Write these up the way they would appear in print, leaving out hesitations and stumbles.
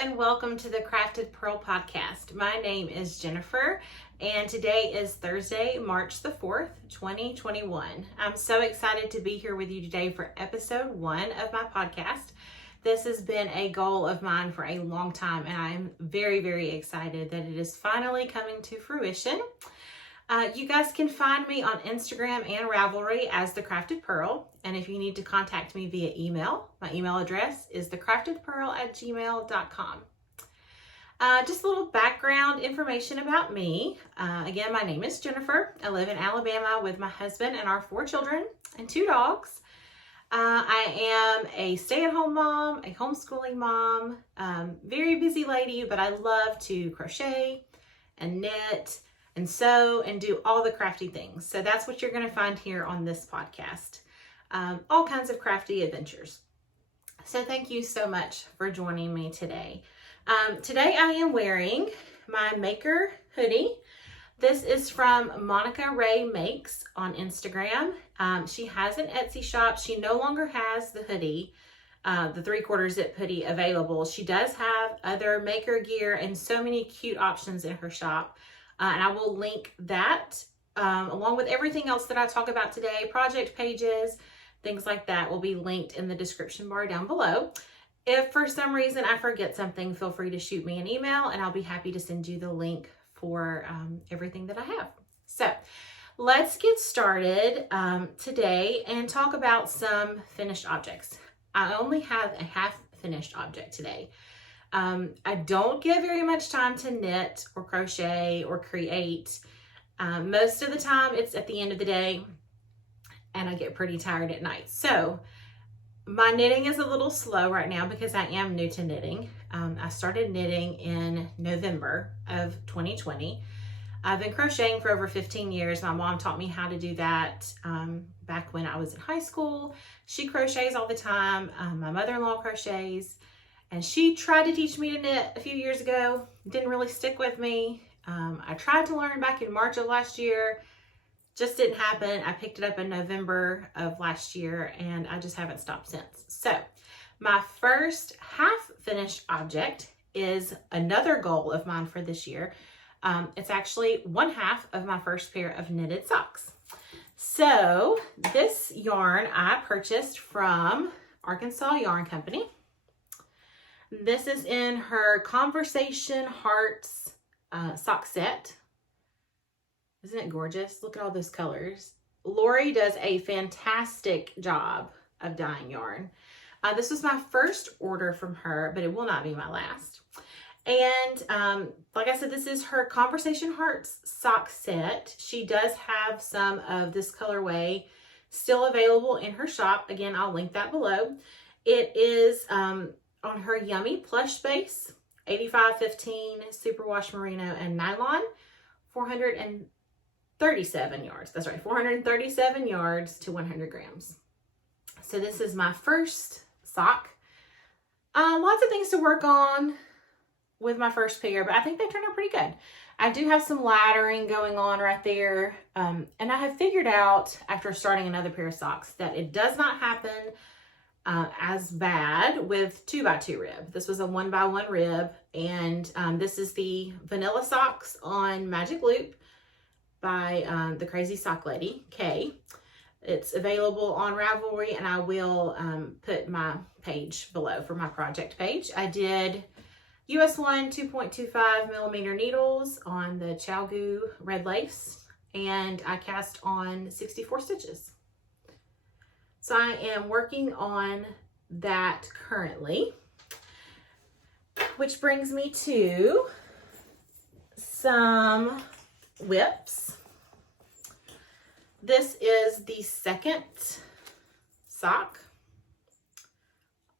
and welcome to the Crafted Pearl podcast. My name is Jennifer and today is Thursday, March the 4th, 2021. I'm so excited to be here with you today for episode 1 of my podcast. This has been a goal of mine for a long time and I'm very, very excited that it is finally coming to fruition. You guys can find me on Instagram and Ravelry as The Crafted Pearl. And if you need to contact me via email, my email address is thecraftedpearl@gmail.com. Just a little background information about me. Again, my name is Jennifer. I live in Alabama with my husband and our 4 children and 2 dogs. I am a stay-at-home mom, a homeschooling mom, very busy lady, but I love to crochet and knit and sew and do all the crafty things. So that's what you're going to find here on this podcast. All kinds of crafty adventures. So thank you so much for joining me today. Today I am wearing my Maker hoodie. This is from Monica Ray Makes on Instagram. She has an Etsy shop. She no longer has the hoodie, the 3/4 zip hoodie available. She does have other Maker gear and so many cute options in her shop. And I will link that along with everything else that I talk about today, project pages, things like that will be linked in the description bar down below. If for some reason I forget something, feel free to shoot me an email and I'll be happy to send you the link for everything that I have. So let's get started today and talk about some finished objects. I only have a half finished object today. I don't get very much time to knit or crochet or create. Most of the time it's at the end of the day and I get pretty tired at night. So my knitting is a little slow right now because I am new to knitting. I started knitting in November of 2020. I've been crocheting for over 15 years. My mom taught me how to do that back when I was in high school. She crochets all the time. My mother-in-law crochets. And she tried to teach me to knit a few years ago. Didn't really stick with me. I tried to learn back in March of last year. Just didn't happen. I picked it up in November of last year and I just haven't stopped since. So my first half finished object is another goal of mine for this year. It's actually 1/2 of my first pair of knitted socks. So this yarn I purchased from Arkansas Yarn Company. This is in her Conversation Hearts sock set. Isn't it gorgeous? Look at all those colors. Lori does a fantastic job of dyeing yarn. This was my first order from her, but it will not be my last. And like I said, this is her Conversation Hearts sock set. She does have some of this colorway still available in her shop. Again, I'll link that below. It is on her Yummy plush base, 85/15 superwash merino and nylon, 437 yards. That's right, 437 yards to 100 grams. So this is my first sock. Lots of things to work on with my first pair, but I think they turned out pretty good. I do have some laddering going on right there. And I have figured out after starting another pair of socks that it does not happen as bad with 2x2 rib. This was a 1x1 rib, and this is the vanilla socks on Magic Loop by the Crazy Sock Lady, Kay. It's available on Ravelry, and I will put my page below for my project page. I did US 1 2.25 millimeter needles on the Chiaogoo Red Lace, and I cast on 64 stitches. So I am working on that currently, which brings me to some whips. This is the second sock.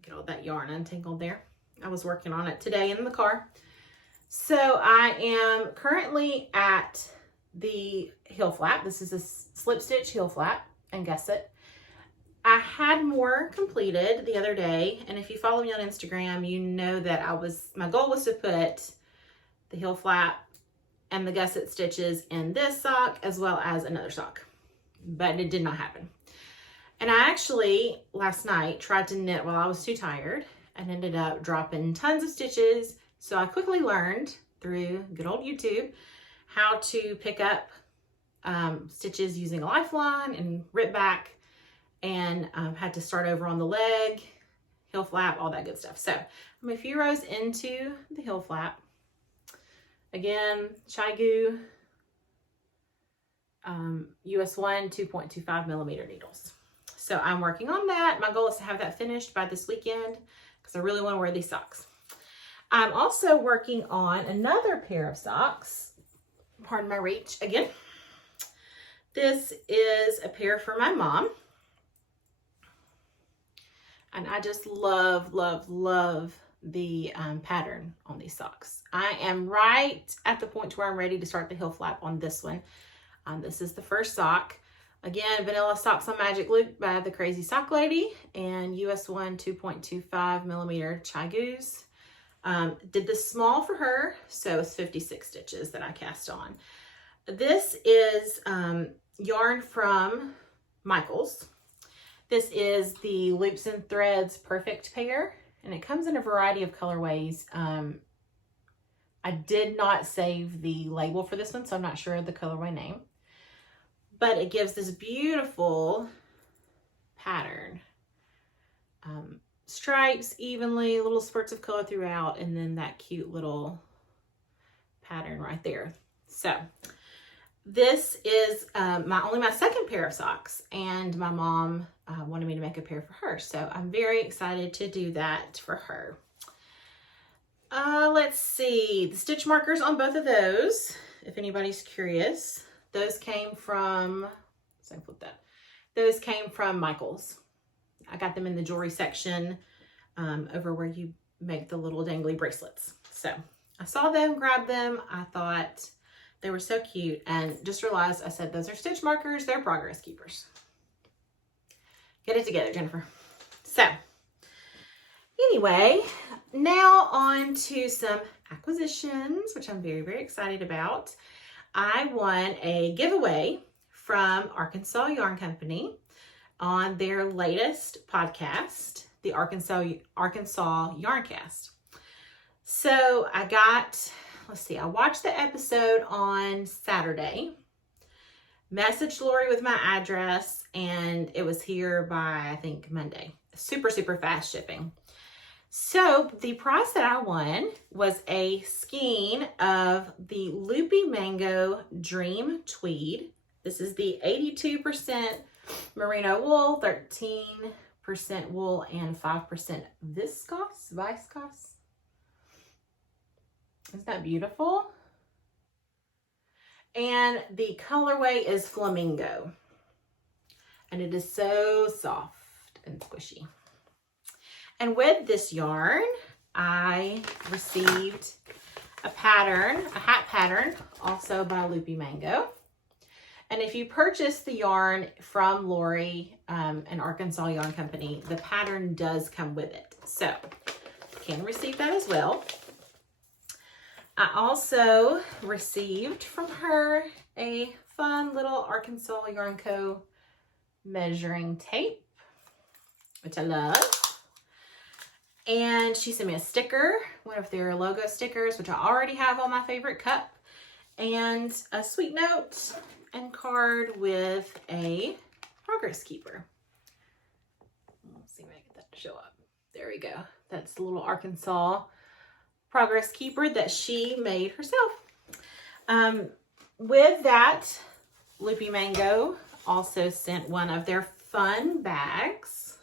Get all that yarn untangled there. I was working on it today in the car. So I am currently at the heel flap. This is a slip stitch heel flap and gusset. I had more completed the other day, and if you follow me on Instagram, you know that my goal was to put the heel flap and the gusset stitches in this sock as well as another sock, but it did not happen. And I actually last night tried to knit while I was too tired, and ended up dropping tons of stitches. So I quickly learned through good old YouTube how to pick up stitches using a lifeline and rip back, and had to start over on the leg, heel flap, all that good stuff. So I'm a few rows into the heel flap. Again, Chiaogoo US 1 2.25 millimeter needles. So I'm working on that. My goal is to have that finished by this weekend because I really want to wear these socks. I'm also working on another pair of socks. Pardon my reach again. This is a pair for my mom. And I just love, love, love the pattern on these socks. I am right at the point where I'm ready to start the heel flap on this one. This is the first sock. Again, Vanilla Socks on Magic Loop by the Crazy Sock Lady, and US 1 2.25 millimeter Chiagoo's. Did this small for her, so it's 56 stitches that I cast on. This is yarn from Michaels. This is the Loops and Threads Perfect Pair, and it comes in a variety of colorways. I did not save the label for this one, so I'm not sure of the colorway name. But it gives this beautiful pattern. Stripes evenly, little spurts of color throughout, and then that cute little pattern right there. So this is only my second pair of socks, and my mom wanted me to make a pair for her. So I'm very excited to do that for her. Let's see, the stitch markers on both of those, if anybody's curious, those came from, so I flip that. Those came from Michaels. I got them in the jewelry section over where you make the little dangly bracelets. So I saw them, grabbed them. I thought they were so cute, and just realized I said, those are stitch markers. They're progress keepers. Get it together, Jennifer. So anyway, now on to some acquisitions, which I'm very, very excited about. I won a giveaway from Arkansas Yarn Company on their latest podcast, the Arkansas YarnCast. So I got, I watched the episode on Saturday, messaged Lori with my address, and it was here by, I think, Monday. Super, super fast shipping. So the prize that I won was a skein of the Loopy Mango Dream Tweed. This is the 82% merino wool, 13% wool, and 5% viscose. Isn't that beautiful? And the colorway is flamingo. And it is so soft and squishy. And with this yarn, I received a hat pattern, also by Loopy Mango. And if you purchase the yarn from Lori and Arkansas Yarn Company, the pattern does come with it. So you can receive that as well. I also received from her a fun little Arkansas Yarn Co. measuring tape, which I love. And she sent me a sticker, one of their logo stickers, which I already have on my favorite cup, and a sweet note and card with a progress keeper. Let's see if I can get that to show up. There we go. That's the little Arkansas progress keeper that she made herself. With that, Loopy Mango also sent one of their fun bags.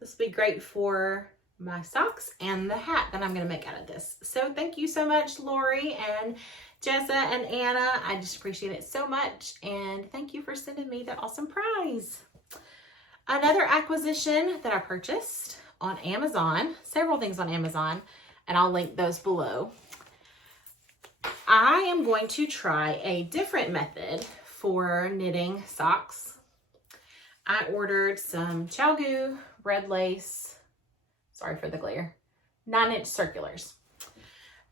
This will be great for my socks and the hat that I'm going to make out of this. So thank you so much, Lori and Jessa and Anna. I just appreciate it so much. And thank you for sending me that awesome prize. Another acquisition that I purchased on Amazon, several things on Amazon, and I'll link those below. I am going to try a different method for knitting socks. I ordered some Chiaogoo Red Lace, sorry for the glare, 9-inch circulars.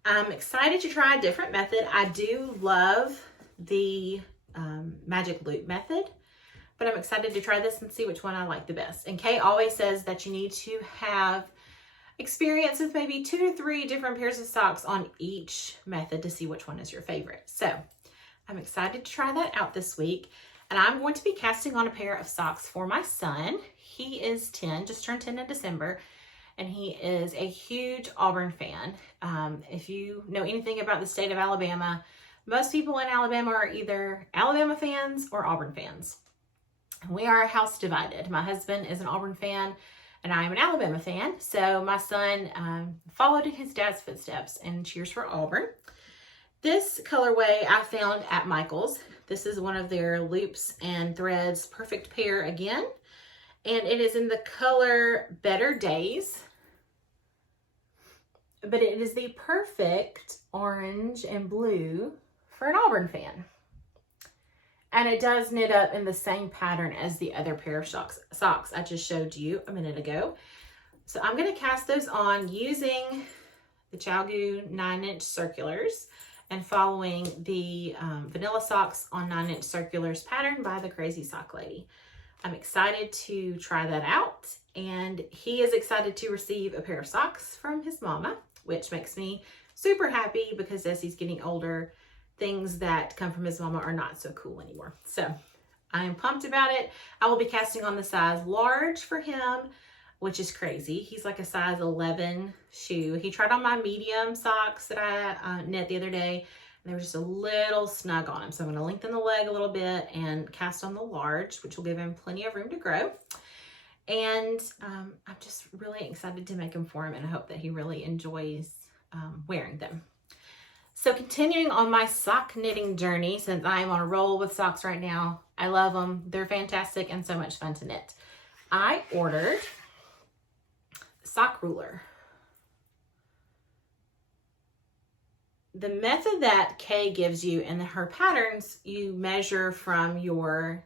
I'm excited to try a different method. I do love the Magic Loop method, but I'm excited to try this and see which one I like the best. And Kay always says that you need to have experience with maybe 2 to 3 different pairs of socks on each method to see which one is your favorite. So I'm excited to try that out this week. And I'm going to be casting on a pair of socks for my son. He is 10, just turned 10 in December, and he is a huge Auburn fan. If you know anything about the state of Alabama, most people in Alabama are either Alabama fans or Auburn fans. And we are house divided. My husband is an Auburn fan, and I am an Alabama fan. So my son followed in his dad's footsteps and cheers for Auburn. This colorway I found at Michael's. This is one of their loops and threads perfect pair again. And it is in the color Better Days. But it is the perfect orange and blue for an Auburn fan. And it does knit up in the same pattern as the other pair of socks I just showed you a minute ago. So I'm going to cast those on using the Chiaogoo 9-inch circulars and following the vanilla socks on 9-inch circulars pattern by the Crazy Sock Lady. I'm excited to try that out, and he is excited to receive a pair of socks from his mama, which makes me super happy because as he's getting older, things that come from his mama are not so cool anymore. So I am pumped about it. I will be casting on the size large for him, which is crazy. He's like a size 11 shoe. He tried on my medium socks that I knit the other day, and they were just a little snug on him. So I'm going to lengthen the leg a little bit and cast on the large, which will give him plenty of room to grow. And I'm just really excited to make them for him, and I hope that he really enjoys wearing them. So continuing on my sock knitting journey, since I am on a roll with socks right now, I love them. They're fantastic and so much fun to knit. I ordered sock ruler. The method that Kay gives you in her patterns, you measure from your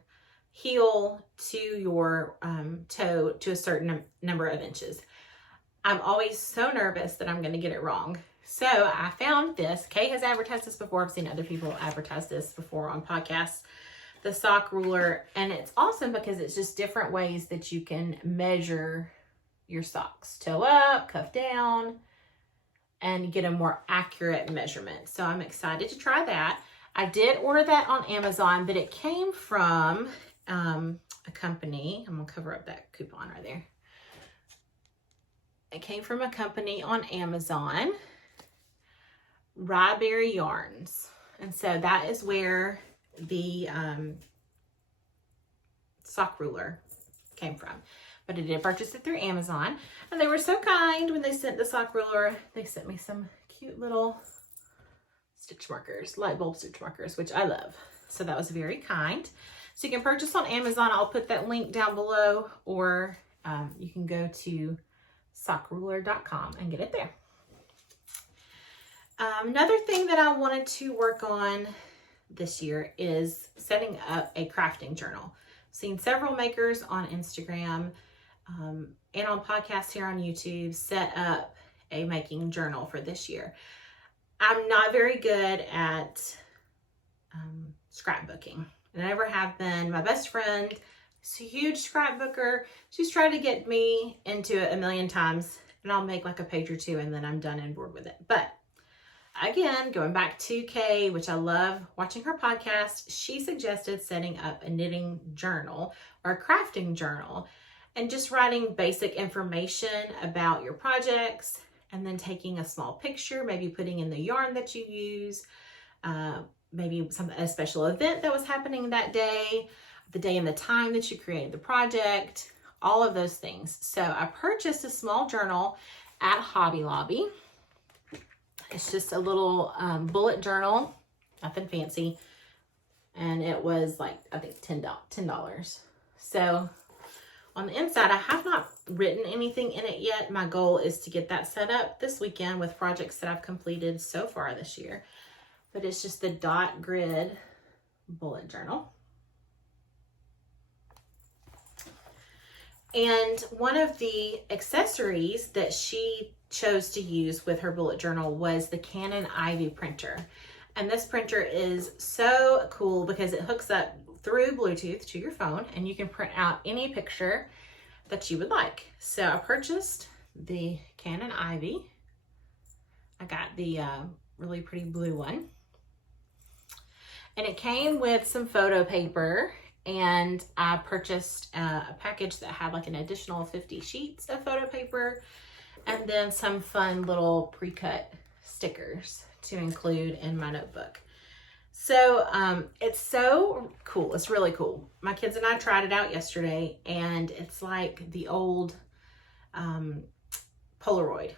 heel to your toe to a certain number of inches. I'm always so nervous that I'm going to get it wrong. So I found this. Kay has advertised this before. I've seen other people advertise this before on podcasts. The sock ruler. And it's awesome because it's just different ways that you can measure your socks. Toe up, cuff down, and get a more accurate measurement. So I'm excited to try that. I did order that on Amazon, but it came from a company. I'm going to cover up that coupon right there. It came from a company on Amazon, Ryeberry Yarns. And so that is where the sock ruler came from. But I did purchase it through Amazon. And they were so kind when they sent the sock ruler. They sent me some cute little stitch markers, light bulb stitch markers, which I love. So that was very kind. So you can purchase on Amazon. I'll put that link down below, or you can go to sockruler.com and get it there. Another thing that I wanted to work on this year is setting up a crafting journal. I've seen several makers on Instagram and on podcasts here on YouTube set up a making journal for this year. I'm not very good at scrapbooking. I never have been. My best friend is a huge scrapbooker. She's tried to get me into it a million times, and I'll make like a page or two and then I'm done and bored with it. But again, going back to Kay, which I love watching her podcast, she suggested setting up a knitting journal or a crafting journal and just writing basic information about your projects, and then taking a small picture, maybe putting in the yarn that you use, maybe a special event that was happening that day, the day and the time that you created the project, all of those things. So I purchased a small journal at Hobby Lobby. It's just a little bullet journal, nothing fancy. And it was like, I think $10. So on the inside, I have not written anything in it yet. My goal is to get that set up this weekend with projects that I've completed so far this year. But it's just the dot grid bullet journal. And one of the accessories that she chose to use with her bullet journal was the Canon Ivy Printer. And this printer is so cool because it hooks up through Bluetooth to your phone, and you can print out any picture that you would like. So I purchased the Canon Ivy. I got the really pretty blue one. And it came with some photo paper, and I purchased a package that had like an additional 50 sheets of photo paper, and then some fun little pre-cut stickers to include in my notebook. So it's so cool. It's really cool. My kids and I tried it out yesterday, and it's like the old Polaroid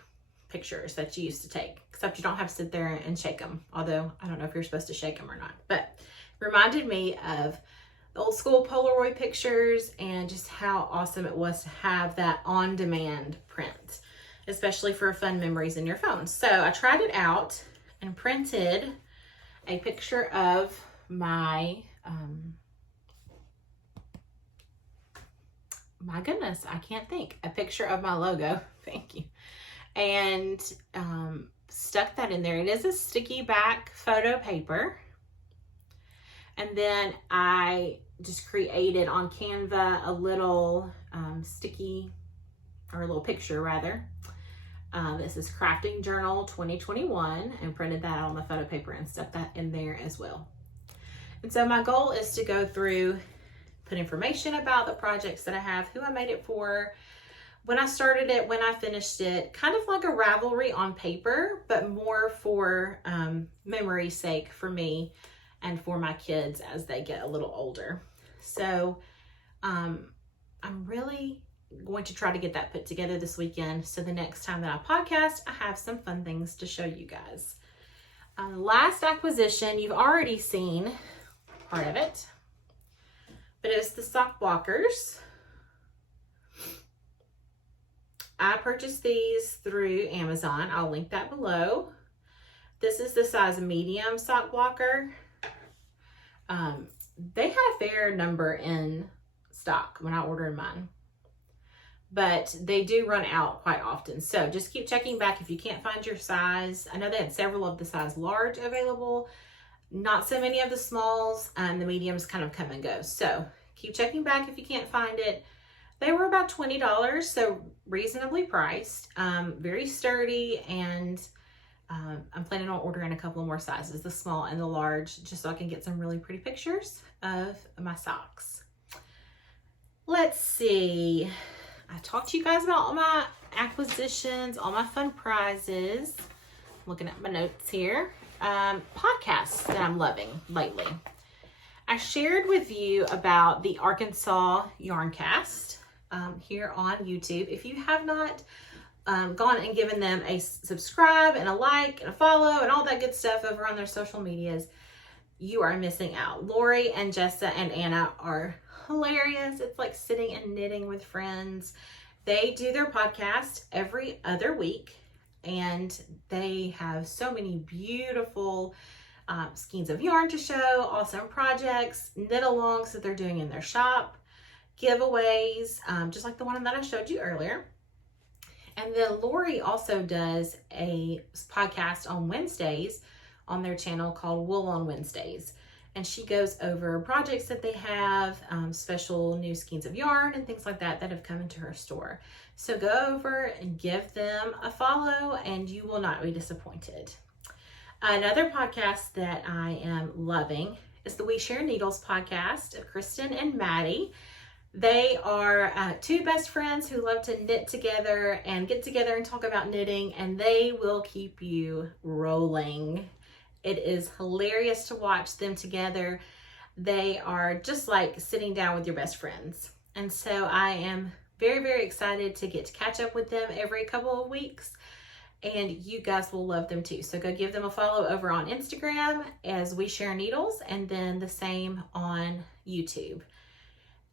pictures that you used to take, except you don't have to sit there and shake them. Although I don't know if you're supposed to shake them or not, but it reminded me of the old school Polaroid pictures and just how awesome it was to have that on-demand print, especially for fun memories in your phone. So I tried it out and printed a picture of my, my goodness, I can't think, a picture of my logo. Thank you. And stuck that in there. It is a sticky back photo paper. And then I just created on Canva a little sticky, or a little picture rather. This is Crafting Journal 2021, and printed that out on the photo paper and stuck that in there as well. And so my goal is to go through, put information about the projects that I have, who I made it for, when I started it, when I finished it, kind of like a Ravelry on paper, but more for memory's sake for me and for my kids as they get a little older. So I'm really going to try to get that put together this weekend, so the next time that I podcast, I have some fun things to show you guys. Last acquisition, you've already seen part of it, but it's the sock blockers. I purchased these through Amazon. I'll link that below. This is the size medium sock blocker. They had a fair number in stock when I ordered mine, but they do run out quite often. So just keep checking back if you can't find your size. I know they had several of the size large available, not so many of the smalls, and the mediums kind of come and go. So keep checking back if you can't find it. They were about $20, so reasonably priced, very sturdy, and I'm planning on ordering a couple more sizes, the small and the large, just so I can get some really pretty pictures of my socks. Let's see. I talked to you guys about all my acquisitions, all my fun prizes. Looking at my notes here. Podcasts that I'm loving lately. I shared with you about the Arkansas YarnCast here on YouTube. If you have not gone and given them a subscribe and a like and a follow and all that good stuff over on their social medias, you are missing out. Lori and Jessa and Anna are hilarious. It's like sitting and knitting with friends. They do their podcast every other week, and they have so many beautiful skeins of yarn to show, awesome projects, knit-alongs that they're doing in their shop, giveaways, just like the one that I showed you earlier. And then Lori also does a podcast on Wednesdays on their channel called Wool on Wednesdays. And she goes over projects that they have, special new skeins of yarn and things like that that have come into her store. So go over and give them a follow and you will not be disappointed. Another podcast that I am loving is the We Share Needles podcast of Kristen and Maddie. They are two best friends who love to knit together and get together and talk about knitting, and they will keep you rolling. It is hilarious to watch them together. They are just like sitting down with your best friends. And so I am very, very excited to get to catch up with them every couple of weeks. And you guys will love them too. So go give them a follow over on Instagram as We Share Needles, and then the same on YouTube.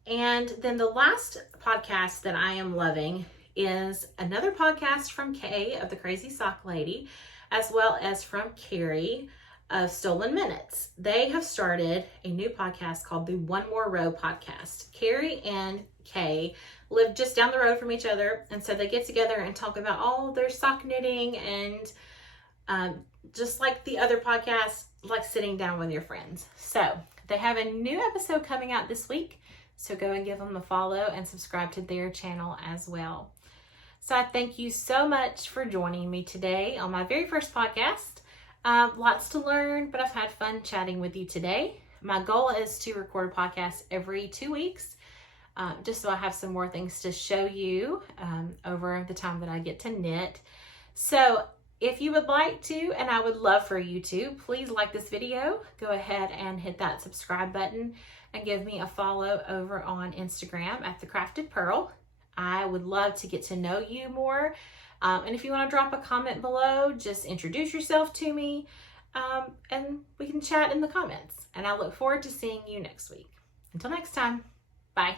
And then the last podcast that I am loving is another podcast from Kay of the Crazy Sock Lady, as well as from Carrie of Stolen Minutes. They have started a new podcast called the One More Row podcast. Carrie and Kay live just down the road from each other, and so they get together and talk about all their sock knitting, and just like the other podcasts, like sitting down with your friends. So they have a new episode coming out this week, so go and give them a follow and subscribe to their channel as well. So I thank you so much for joining me today on my very first podcast. Lots to learn, but I've had fun chatting with you today. My goal is to record a podcast every 2 weeks, just so I have some more things to show you over the time that I get to knit. So if you would like to, and I would love for you to, please like this video. Go ahead and hit that subscribe button and give me a follow over on Instagram at The Crafted Pearl. I would love to get to know you more. And if you want to drop a comment below, just introduce yourself to me, and we can chat in the comments. And I look forward to seeing you next week. Until next time, bye.